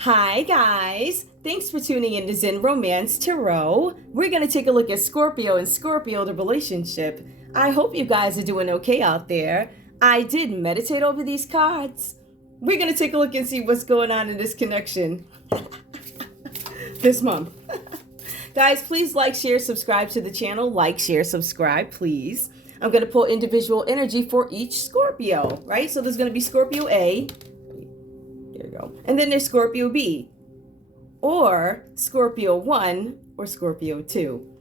Hi guys, thanks for tuning in to Zen Romance Tarot. We're going to take a look at Scorpio and Scorpio, the relationship. I hope you guys are doing okay out there. I did meditate over these cards. We're going to take a look and see what's going on in this connection this month. Guys, please like, share, subscribe to the channel. Like, share, subscribe, please. I'm going to pull individual energy for each Scorpio, right? So there's going to be Scorpio A. There you go. And then there's Scorpio B, or Scorpio 1, or Scorpio 2.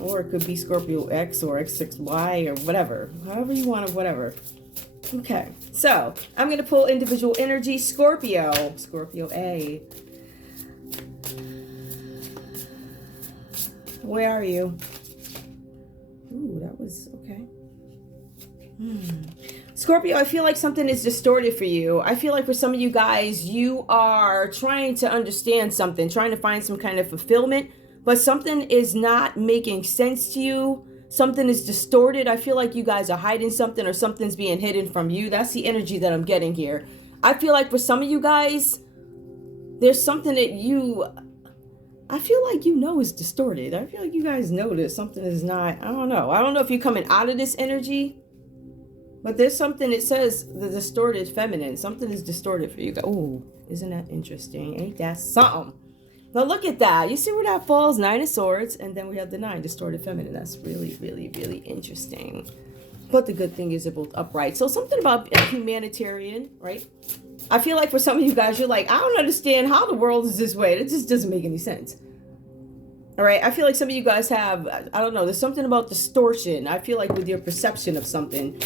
Or it could be Scorpio X or X6Y or whatever. However you want it, whatever. Okay, so I'm going to pull individual energy. Scorpio A. Where are you? Ooh, that was okay. Scorpio, I feel like something is distorted for you. I feel like for some of you guys, you are trying to understand something, trying to find some kind of fulfillment, but something is not making sense to you. Something is distorted. I feel like you guys are hiding something or something's being hidden from you. That's the energy that I'm getting here. I feel like for some of you guys, there's something that I feel like is distorted. I feel like you guys know that something is not, I don't know. I don't know if you're coming out of this energy, but there's something, it says the distorted feminine. Something is distorted for you guys. Oh, isn't that interesting? Ain't that something? Now look at that. You see where that falls? 9 of Swords. And then we have the 9, distorted feminine. That's really, really, really interesting. But the good thing is they're both upright. So something about humanitarian, right? I feel like for some of you guys, you're like, I don't understand how the world is this way. It just doesn't make any sense. All right. I feel like some of you guys have, I don't know, there's something about distortion. I feel like with your perception of something.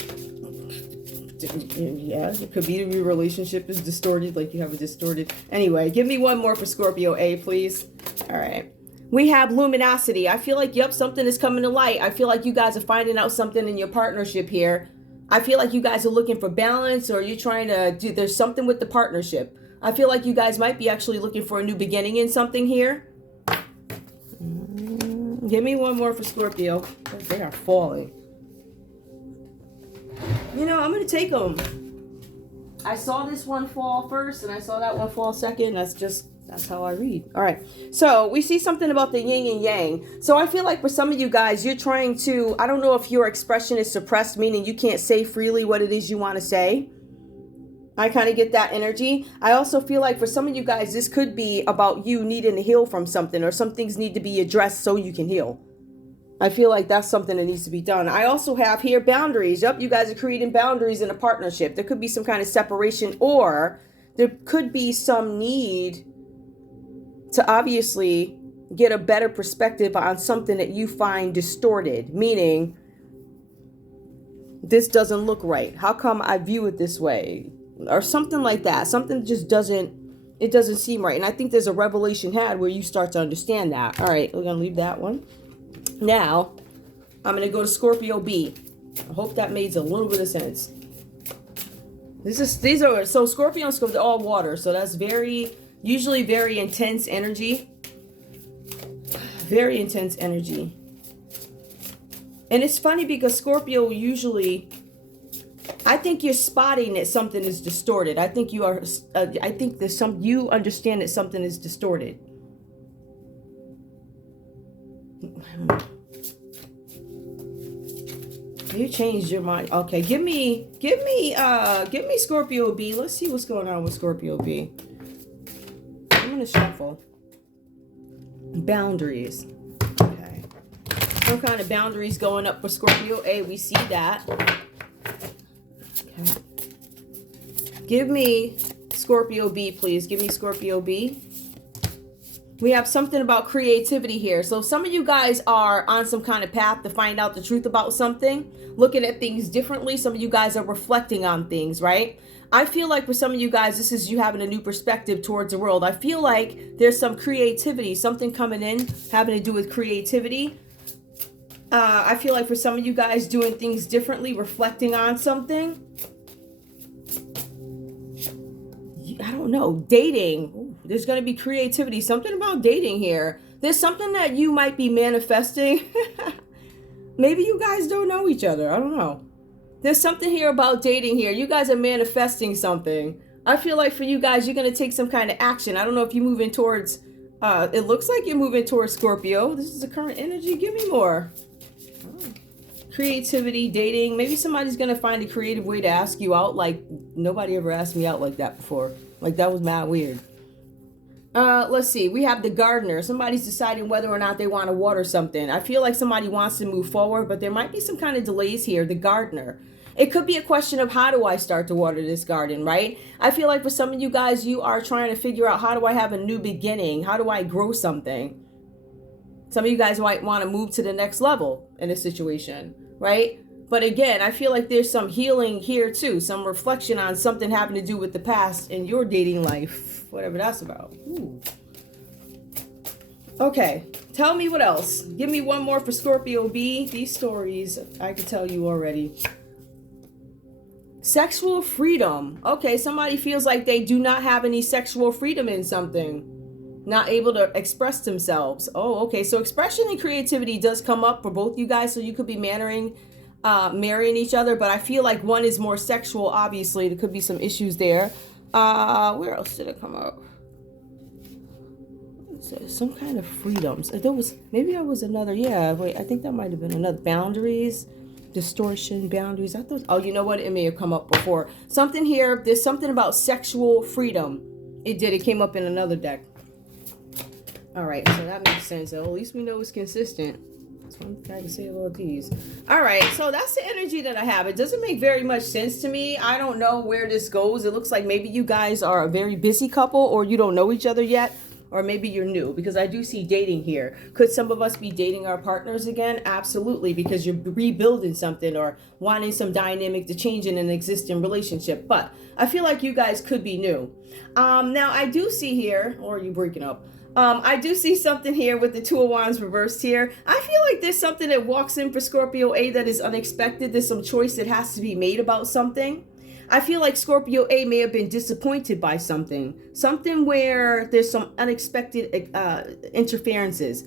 Yeah, it could be your relationship is distorted, like you have a distorted. Anyway, give me one more for Scorpio A, please. All right. We have luminosity. I feel like, yep, something is coming to light. I feel like you guys are finding out something in your partnership here. I feel like you guys are looking for balance, or you're trying to do, there's something with the partnership. I feel like you guys might be actually looking for a new beginning in something here. Give me one more for Scorpio. They are falling. You know, I'm going to take them. I saw this one fall first and I saw that one fall second. That's how I read. All right. So we see something about the yin and yang. So I feel like for some of you guys, you're trying to, I don't know if your expression is suppressed, meaning you can't say freely what it is you want to say. I kind of get that energy. I also feel like for some of you guys, this could be about you needing to heal from something, or some things need to be addressed so you can heal. I feel like that's something that needs to be done. I also have here boundaries. Yep, you guys are creating boundaries in a partnership. There could be some kind of separation, or there could be some need to obviously get a better perspective on something that you find distorted, meaning this doesn't look right. How come I view it this way? Or something like that. Something just doesn't seem right. And I think there's a revelation had where you start to understand that. All right, we're going to leave that one. Now, I'm going to go to Scorpio B. I hope that made a little bit of sense. So Scorpio and Scorpio, all water. So that's usually very intense energy. Very intense energy. And it's funny because Scorpio usually, I think you're spotting that something is distorted. I think you understand that something is distorted. You changed your mind. Okay, give me Scorpio B. Let's see what's going on with Scorpio B. I'm gonna shuffle. Boundaries. Okay. Some kind of boundaries going up for Scorpio A. We see that. Okay. Give me Scorpio B, please. Give me Scorpio B. We have something about creativity here. So some of you guys are on some kind of path to find out the truth about something, looking at things differently. Some of you guys are reflecting on things, right? I feel like for some of you guys, this is you having a new perspective towards the world. I feel like there's some creativity, something coming in having to do with creativity. I feel like for some of you guys doing things differently, reflecting on something. I don't know, dating. Ooh, there's going to be creativity, something about dating here. There's something that you might be manifesting. Maybe you guys don't know each other. I don't know. There's something here about dating here. You guys are manifesting something. I feel like for you guys, you're going to take some kind of action. I don't know if you're moving towards, it looks like you're moving towards Scorpio. This is the current energy. Give me more. Oh. Creativity, dating. Maybe somebody's going to find a creative way to ask you out. Like, nobody ever asked me out like that before. Like, that was mad weird. Let's see. We have the gardener. Somebody's deciding whether or not they want to water something. I feel like somebody wants to move forward, but there might be some kind of delays here. The gardener. It could be a question of how do I start to water this garden, right? I feel like for some of you guys, you are trying to figure out how do I have a new beginning? How do I grow something? Some of you guys might want to move to the next level in a situation, right? But again, I feel like there's some healing here too. Some reflection on something having to do with the past in your dating life, whatever that's about. Ooh. Okay, tell me what else. Give me one more for Scorpio B. These stories I could tell you already. Sexual freedom. Okay, somebody feels like they do not have any sexual freedom in something. Not able to express themselves. Oh, okay. So expression and creativity does come up for both you guys. So you could be marrying each other. But I feel like one is more sexual, obviously. There could be some issues there. Where else did it come up? Some kind of freedoms. Maybe there was another. Yeah, wait. I think that might have been another. Boundaries. Distortion, boundaries. I thought, oh, you know what? It may have come up before. Something here, there's something about sexual freedom. It came up in another deck. All right, so that makes sense. So at least we know it's consistent. That's what I'm trying to say about these. All right, so that's the energy that I have. It doesn't make very much sense to me. I don't know where this goes. It looks like maybe you guys are a very busy couple or you don't know each other yet. Or maybe you're new, because I do see dating here. Could some of us be dating our partners again? Absolutely, because you're rebuilding something or wanting some dynamic to change in an existing relationship. But I feel like you guys could be new. Now, I do see here, or are you breaking up? I do see something here with the Two of Wands reversed here. I feel like there's something that walks in for Scorpio A that is unexpected. There's some choice that has to be made about something. I feel like Scorpio A may have been disappointed by something where there's some unexpected interferences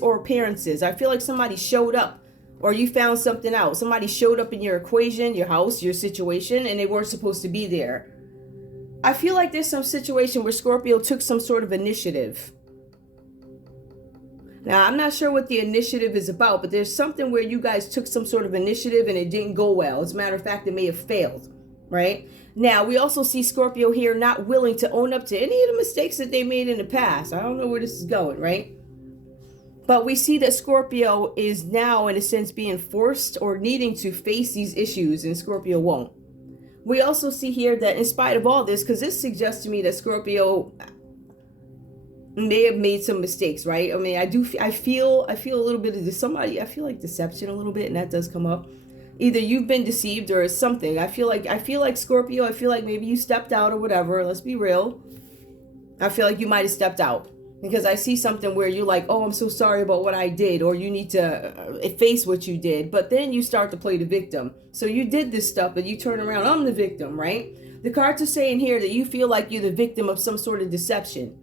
or appearances. I feel like somebody showed up or you found something out. Somebody showed up in your equation, your house, your situation, and they weren't supposed to be there. I feel like there's some situation where Scorpio took some sort of initiative. Now, I'm not sure what the initiative is about, but there's something where you guys took some sort of initiative and it didn't go well. As a matter of fact, it may have failed, right? Now, we also see Scorpio here not willing to own up to any of the mistakes that they made in the past. I don't know where this is going, right? But we see that Scorpio is now, in a sense, being forced or needing to face these issues, and Scorpio won't. We also see here that in spite of all this, because this suggests to me that Scorpio may have made some mistakes, right? I mean, I feel a little bit of I feel like deception a little bit, and that does come up. Either you've been deceived or it's something. I feel like Scorpio, I feel like maybe you stepped out or whatever. Let's be real. I feel like you might have stepped out because I see something where you're like, oh, I'm so sorry about what I did, or you need to face what you did. But then you start to play the victim. So you did this stuff, but you turn around, I'm the victim, right? The cards are saying here that you feel like you're the victim of some sort of deception.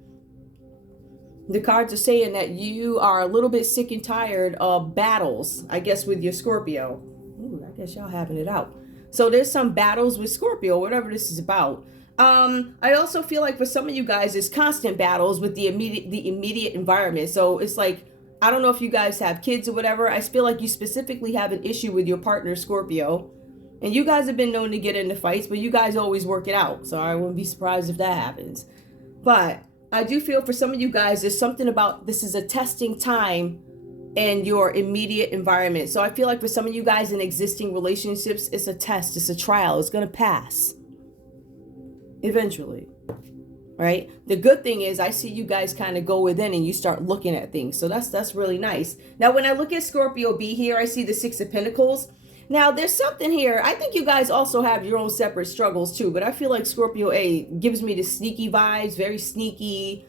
The cards are saying that you are a little bit sick and tired of battles, I guess, with your Scorpio. Ooh, I guess y'all having it out. So there's some battles with Scorpio, whatever this is about. I also feel like for some of you guys, there's constant battles with the immediate environment. So it's like, I don't know if you guys have kids or whatever. I feel like you specifically have an issue with your partner, Scorpio. And you guys have been known to get into fights, but you guys always work it out. So I wouldn't be surprised if that happens. But I do feel for some of you guys, there's something about this is a testing time in your immediate environment. So I feel like for some of you guys in existing relationships, it's a test, it's a trial, it's going to pass eventually, right? The good thing is I see you guys kind of go within and you start looking at things. So that's really nice. Now, when I look at Scorpio B here, I see the Six of Pentacles. Now, there's something here. I think you guys also have your own separate struggles too, but I feel like Scorpio A gives me the sneaky vibes, very sneaky,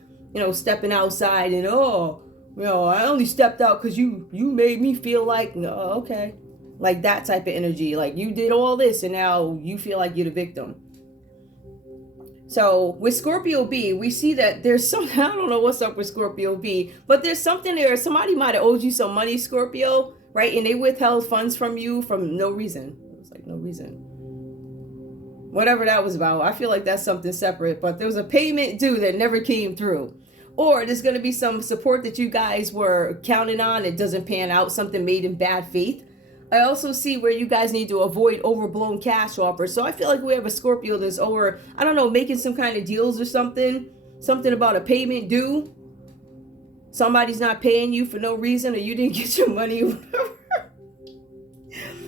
stepping outside and, I only stepped out because you made me feel like, okay. Like that type of energy. Like you did all this and now you feel like you're the victim. So with Scorpio B, we see that there's something, I don't know what's up with Scorpio B, but there's something there. Somebody might have owed you some money, Scorpio, right? And they withheld funds from you from no reason. It was like no reason. Whatever that was about. I feel like that's something separate, but there was a payment due that never came through. Or there's going to be some support that you guys were counting on. It doesn't pan out, something made in bad faith. I also see where you guys need to avoid overblown cash offers. So I feel like we have a Scorpio that's over, I don't know, making some kind of deals or something. Something about a payment due. Somebody's not paying you for no reason, or you didn't get your money or whatever.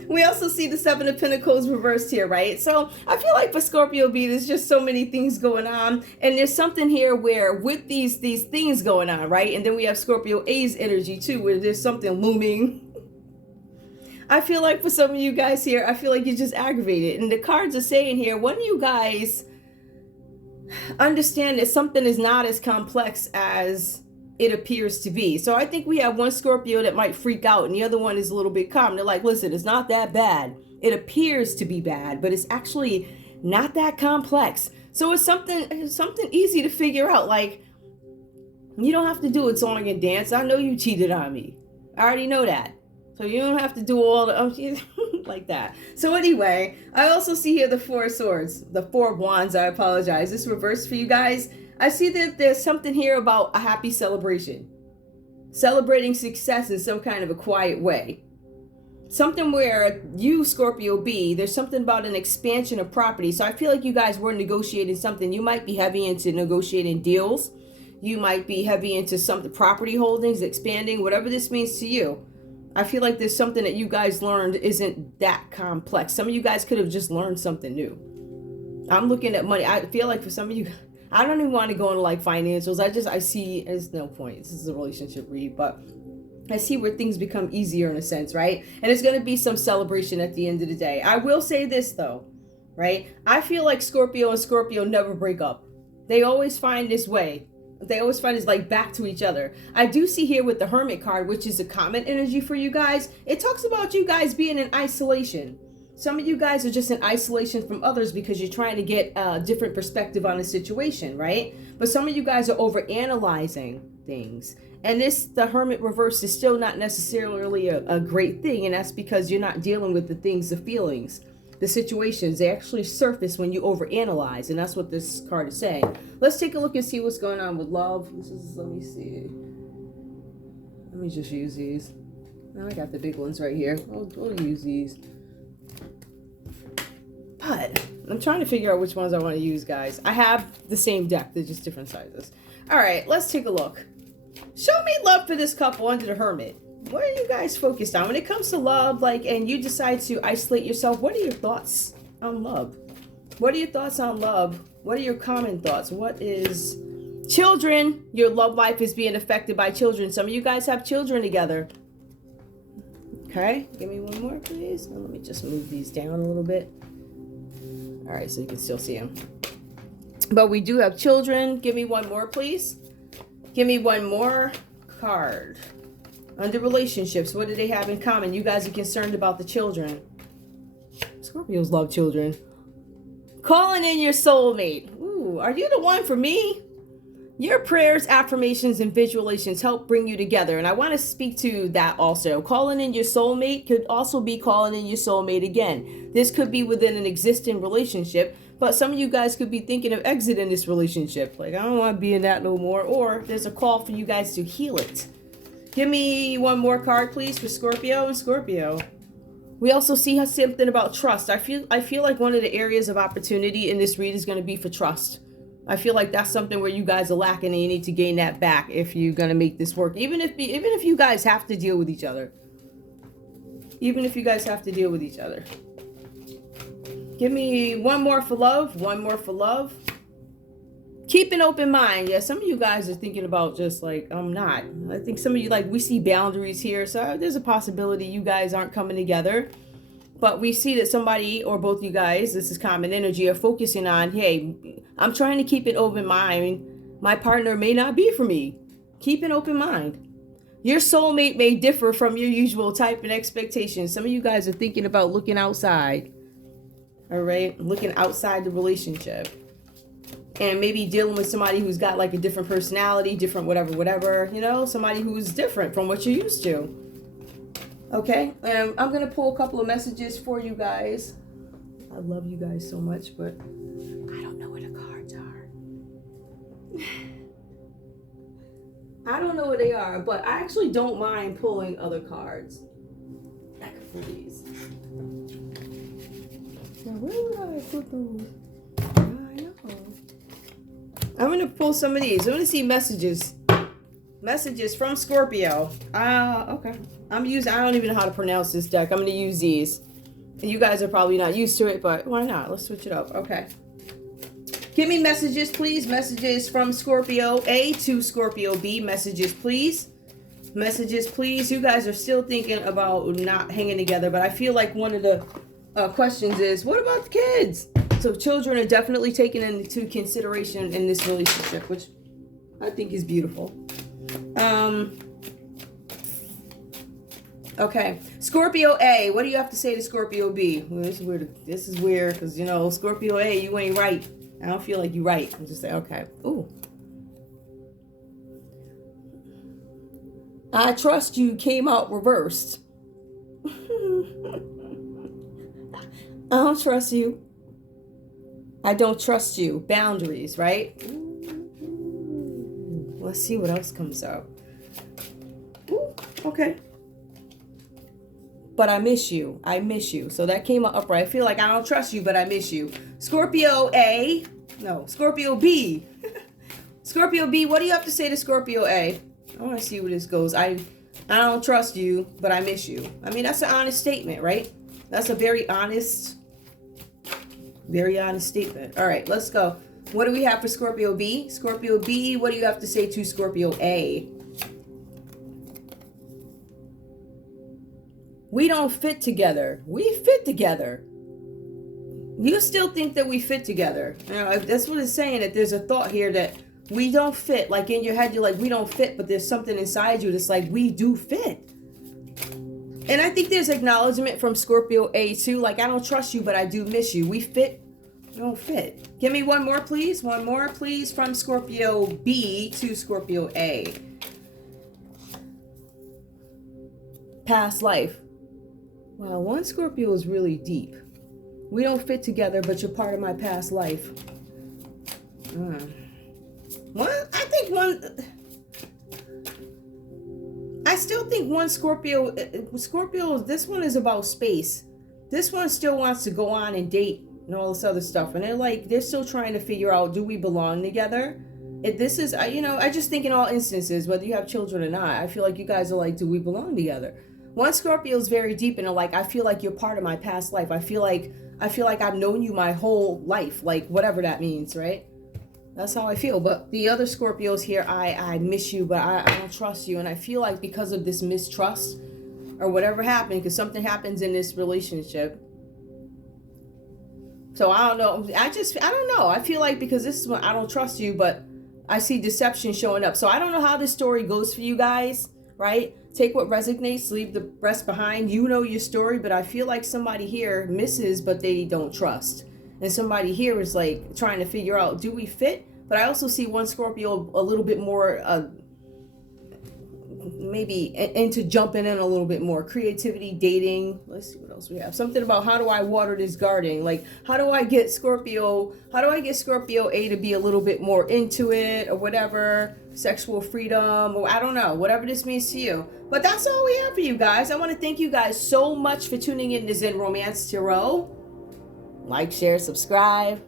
We also see the Seven of Pentacles reversed here, right? So I feel like for Scorpio B, there's just so many things going on. And there's something here where with these things going on, right? And then we have Scorpio A's energy too, where there's something looming. I feel like for some of you guys here, I feel like you're just aggravated. And the cards are saying here, when you guys understand that something is not as complex as it appears to be. So I think we have one Scorpio that might freak out and the other one is a little bit calm. They're like, listen, it's not that bad. It appears to be bad, but it's actually not that complex. So it's something easy to figure out. Like, you don't have to do a song and dance. I know you cheated on me. I already know that. So you don't have to do all the like that. So anyway, I also see here the Four of Swords, the Four of Wands. I apologize. This reversed for you guys. I see that there's something here about a happy celebration. Celebrating success in some kind of a quiet way. Something where you, Scorpio B, there's something about an expansion of property. So I feel like you guys were negotiating something. You might be heavy into negotiating deals. You might be heavy into some property holdings, expanding, whatever this means to you. I feel like there's something that you guys learned isn't that complex. Some of you guys could have just learned something new. I'm looking at money. I feel like for some of you, I don't even want to go into like financials. I see, there's no point. This is a relationship read, but I see where things become easier in a sense, right? And it's going to be some celebration at the end of the day. I will say this though, right? I feel like Scorpio and Scorpio never break up. They always find this way. They always find is like back to each other. I do see here with the Hermit card, which is a common energy for you guys. It talks about you guys being in isolation. Some of you guys are just in isolation from others because you're trying to get a different perspective on a situation, right? But some of you guys are over analyzing things. And the Hermit reverse is still not necessarily a great thing. And that's because you're not dealing with the things, the feelings, the situations. They actually surface when you overanalyze. And that's what this card is saying. Let's take a look and see what's going on with love. Let me see. Let me just use these. Oh, I got the big ones right here. We'll use these. But I'm trying to figure out which ones I want to use, guys. I have the same deck. They're just different sizes. All right, let's take a look. Show me love for this couple under the Hermit. What are you guys focused on? When it comes to love, and you decide to isolate yourself, what are your thoughts on love? What are your thoughts on love? What are your common thoughts? What is children? Your love life is being affected by children. Some of you guys have children together. Okay, give me one more, please. Now, let me just move these down a little bit. All right, so you can still see them. But we do have children. Give me one more, please. Give me one more card. Under relationships, what do they have in common? You guys are concerned about the children. Scorpios love children. Calling in your soulmate. Ooh, are you the one for me? Your prayers, affirmations, and visualizations help bring you together. And I want to speak to that also. Calling in your soulmate could also be calling in your soulmate again. This could be within an existing relationship, but some of you guys could be thinking of exiting this relationship. Like, I don't want to be in that no more. Or there's a call for you guys to heal it. Give me one more card, please, for Scorpio and Scorpio. We also see something about trust. I feel like one of the areas of opportunity in this read is going to be for trust. I feel like that's something where you guys are lacking and you need to gain that back if you're going to make this work. Even if you guys have to deal with each other. Even if you guys have to deal with each other. Give me one more for love. One more for love. Keep an open mind. Yeah, some of you guys are thinking about just like, I'm not. I think some of you, we see boundaries here. So there's a possibility you guys aren't coming together. But we see that somebody or both you guys, this is common energy, are focusing on, hey, I'm trying to keep an open mind. My partner may not be for me. Keep an open mind. Your soulmate may differ from your usual type and expectations. Some of you guys are thinking about looking outside. All right? Looking outside the relationship. And maybe dealing with somebody who's got a different personality, different whatever, somebody who's different from what you're used to. Okay, I'm going to pull a couple of messages for you guys. I love you guys so much, but I don't know where the cards are. I don't know where they are, but I actually don't mind pulling other cards. I can pull these. Now, where would I put those? I know. I'm going to pull some of these. I want to see messages. Messages from Scorpio. Okay. I don't even know how to pronounce this deck. I'm going to use these. You guys are probably not used to it, but why not? Let's switch it up. Okay. Give me messages, please. Messages from Scorpio A to Scorpio B. Messages, please. Messages, please. You guys are still thinking about not hanging together, but I feel like one of the questions is, what about the kids? So children are definitely taken into consideration in this relationship, which I think is beautiful. Okay, Scorpio A, what do you have to say to Scorpio B? Well, this is weird because, you know, Scorpio A, you ain't right. I don't feel like you're right. I'm just saying, okay. Ooh. I trust you came out reversed. I don't trust you. I don't trust you. Boundaries, right? Let's see what else comes up. Ooh, okay. But I miss you. I miss you. So that came up upright. I feel like I don't trust you, but I miss you. Scorpio A. No, Scorpio B. Scorpio B, what do you have to say to Scorpio A? I want to see where this goes. I don't trust you, but I miss you. I mean, that's an honest statement, right? That's a very honest statement. All right, let's go. What do we have for Scorpio B? Scorpio B, what do you have to say to Scorpio A? We don't fit together. We fit together. You still think that we fit together. You know, that's what it's saying, that there's a thought here that we don't fit. Like in your head, you're like, we don't fit, but there's something inside you that's like, we do fit. And I think there's acknowledgement from Scorpio A too. Like, I don't trust you, but I do miss you. We fit. We don't fit. Give me one more, please. One more, please, from Scorpio B to Scorpio A. Past life. Wow, one Scorpio is really deep. We don't fit together, but you're part of my past life. I still think one Scorpio, this one is about space. This one still wants to go on and date and all this other stuff. And they're still trying to figure out, do we belong together? I just think in all instances, whether you have children or not, I feel like you guys are like, do we belong together? One Scorpio is very deep and like, I feel like you're part of my past life. I feel like I've known you my whole life, like whatever that means, right? That's how I feel. But the other Scorpios here, I miss you, but I don't trust you. And I feel like because of this mistrust or whatever happened, because something happens in this relationship. So I don't know. I don't know. I feel like because this is when I don't trust you, but I see deception showing up. So I don't know how this story goes for you guys, right? Take what resonates, leave the rest behind. You know your story, but I feel like somebody here misses, but they don't trust. And somebody here is like trying to figure out, do we fit? But I also see one Scorpio a little bit more, maybe into jumping in a little bit more. Creativity, dating. Let's see what else we have. Something about how do I water this garden? Like, how do I get Scorpio A to be a little bit more into it or whatever? Sexual freedom, or I don't know, whatever this means to you. But that's all we have for you guys. I want to thank you guys so much for tuning in to Zen Romance Tarot. Like, share, subscribe.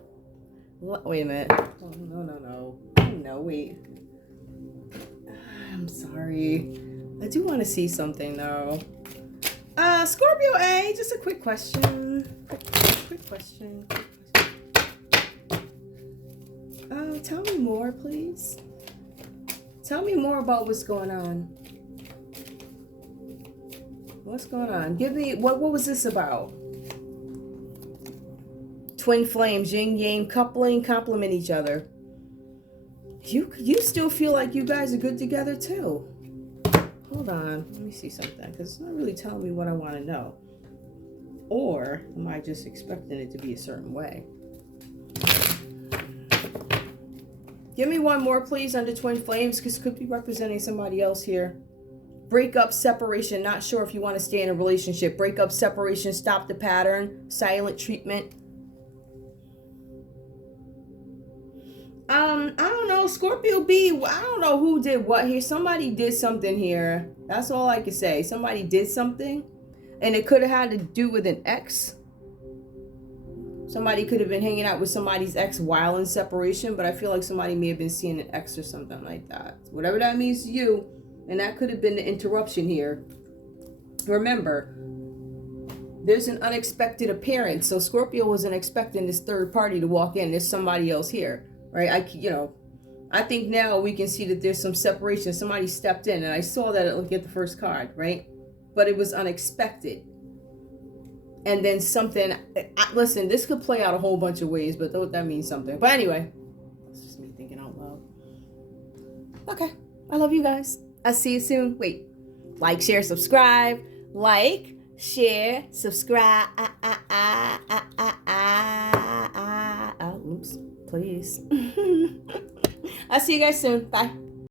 Wait a minute. Oh, no, wait. I'm sorry. I do want to see something though. Scorpio A, just a quick question. Quick question. Tell me more, please. Tell me more about what's going on. What's going on? Give me, what was this about? Twin flames, yin yang coupling, complement each other. You still feel like you guys are good together too. Hold on, let me see something, because it's not really telling me what I want to know. Or am I just expecting it to be a certain way? Give me one more, please, under twin flames, because could be representing somebody else here. Breakup, separation, not sure if you want to stay in a relationship. Breakup, separation, stop the pattern, silent treatment, I don't know, Scorpio B, I don't know who did what here. Somebody did something here. That's all I can say. Somebody did something, and it could have had to do with an ex. Somebody could have been hanging out with somebody's ex while in separation, but I feel like somebody may have been seeing an ex or something like that. Whatever that means to you, and that could have been the interruption here. Remember, there's an unexpected appearance. So Scorpio wasn't expecting this third party to walk in. There's somebody else here, right? I think now we can see that there's some separation. Somebody stepped in, and I saw that at the first card, right? But it was unexpected. And then something, listen, this could play out a whole bunch of ways, but that means something. But anyway, that's just me thinking out loud. Okay, I love you guys. I'll see you soon. Wait, like, share, subscribe. Like, share, subscribe. Oops, please. I'll see you guys soon. Bye.